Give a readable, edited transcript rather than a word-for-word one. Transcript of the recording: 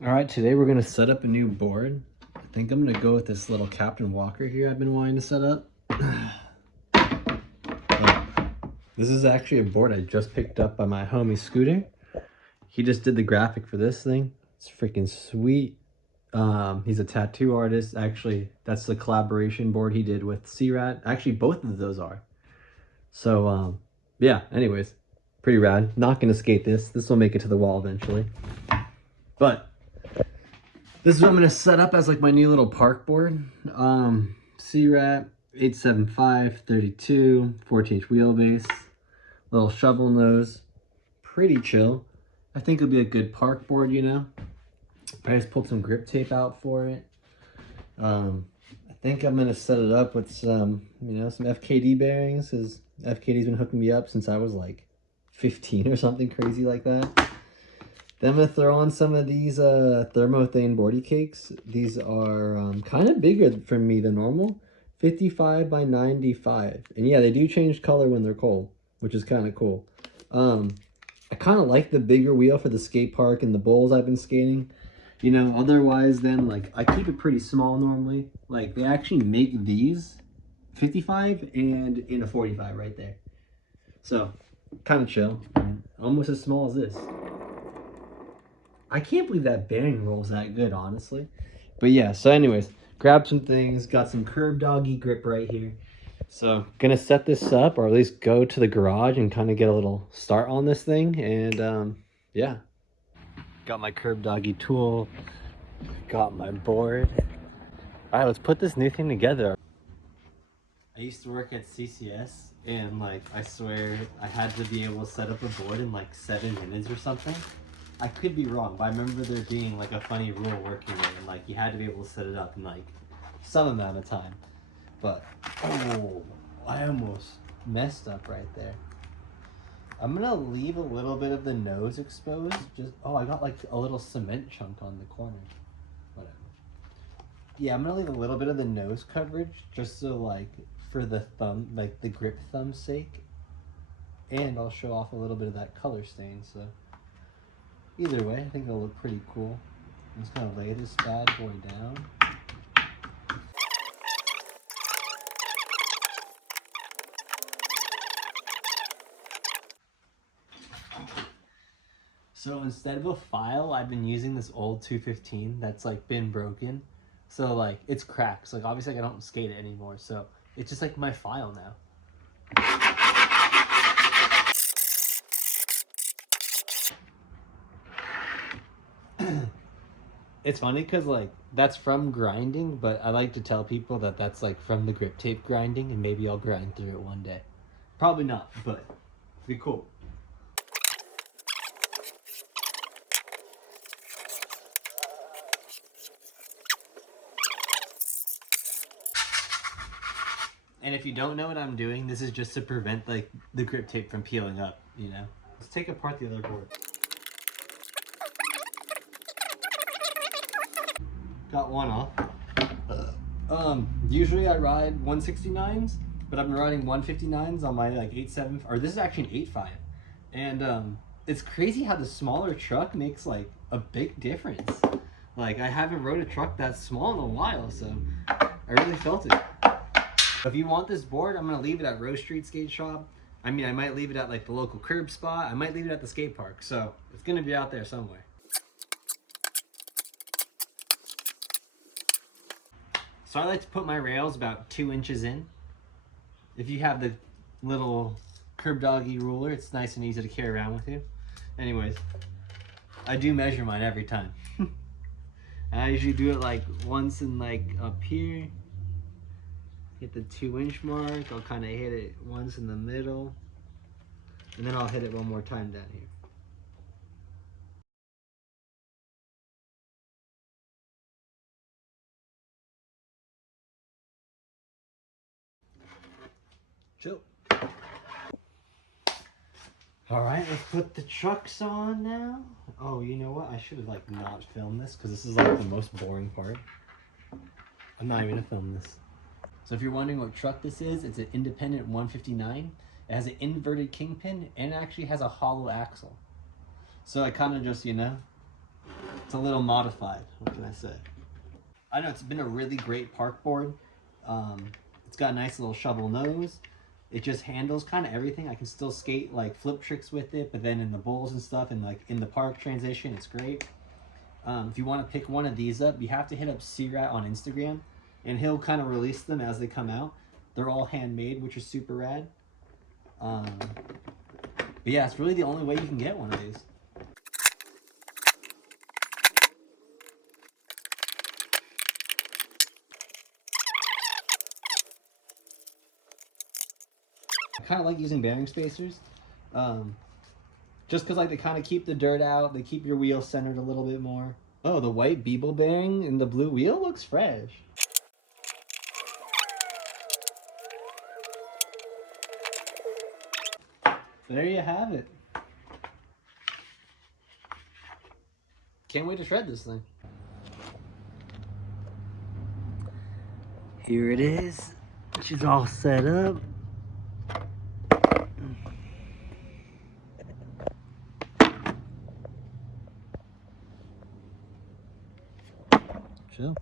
All right, today we're gonna set up a new board. I think I'm gonna go with this little Captain Walker here I've been wanting to set up. This is actually a board I just picked up by my homie Scooter. He just did the graphic for this thing. It's freaking sweet. He's a tattoo artist. Actually, that's the collaboration board he did with Searat. Actually, both of those are. So, yeah, anyways, pretty rad. Not gonna skate this. This will make it to the wall eventually. But this is what I'm gonna set up as like my new little park board. Searat 875 32 14-inch wheelbase, little shovel nose, pretty chill. I think it'll be a good park board, you know. I just pulled some grip tape out for it. I think I'm gonna set it up with some, some FKD bearings, because FKD's been hooking me up since I was like 15 or something crazy like that. Then I'm going to throw on some of these thermothane boardycakes. These are kind of bigger for me than normal. 55 by 95. And yeah, they do change color when they're cold, which is kind of cool. I kind of like the bigger wheel for the skate park and the bowls I've been skating. You know, otherwise then, like, I keep it pretty small normally. Like, they actually make these 55 and in a 45 right there. So, kind of chill. Almost as small as this. I can't believe that bearing rolls that good, honestly. But yeah, so anyways, grab some things, got some curb doggy grip right here. So gonna set this up, or at least go to the garage and kind of get a little start on this thing. And yeah, got my curb doggy tool, got my board. All right, let's put this new thing together. I used to work at CCS, and like, I swear I had to be able to set up a board in like 7 minutes or something. I could be wrong, but I remember there being like a funny rule working there, and like you had to be able to set it up in like some amount of time. But oh, I almost messed up right there. I'm gonna leave a little bit of the nose exposed. Just I got like a little cement chunk on the corner. Whatever. Yeah, I'm gonna leave a little bit of the nose coverage just so like for the thumb, like the grip thumb's sake, and I'll show off a little bit of that color stain. So. Either way, I think it'll look pretty cool. I'm just gonna lay this bad boy down. So instead of a file, I've been using this old 215 that's like been broken. So like it's cracked. So like obviously like, I don't skate it anymore. So it's just like my file now. It's funny because like that's from grinding, but I like to tell people that that's like from the grip tape grinding, and maybe I'll grind through it one day. Probably not, but it'd be cool. And if you don't know what I'm doing, this is just to prevent like the grip tape from peeling up, you know? Let's take apart the other board. Got one off. Usually I ride 169s, but I've been riding 159s on my like 8.7, or this is actually an 8.5. And it's crazy how the smaller truck makes like a big difference. Like I haven't rode a truck that small in a while, so I really felt it. If you want this board, I'm gonna leave it at Rose Street Skate Shop. I mean, I might leave it at like the local curb spot. I might leave it at the skate park. So it's gonna be out there somewhere. So I like to put my rails about 2 inches in. If you have the little curb doggy ruler, it's nice and easy to carry around with you. Anyways, I do measure mine every time. I usually do it like once in like up here. Hit the 2-inch mark. I'll kind of hit it once in the middle, and then I'll hit it one more time down here. Chill. All right, let's put the trucks on now. Oh, you know what? I should have like not filmed this because this is like the most boring part. I'm not even gonna film this. So if you're wondering what truck this is, it's an independent 159. It has an inverted kingpin and actually has a hollow axle. So I kind of just, It's a little modified. What can I say? I know it's been a really great park board. It's got a nice little shovel nose. It just handles kind of everything. I can still skate like flip tricks with it, but then in the bowls and stuff and like in the park transition, it's great. If you want to pick one of these up, you have to hit up Searat on Instagram, and he'll kind of release them as they come out. They're all handmade, which is super rad. But yeah, it's really the only way you can get one of these. I kind of like using bearing spacers. Just because like they kind of keep the dirt out, they keep your wheel centered a little bit more. Oh, the white beeble bearing and the blue wheel looks fresh. There you have it. Can't wait to shred this thing. Here it is. She's all set up. Chill.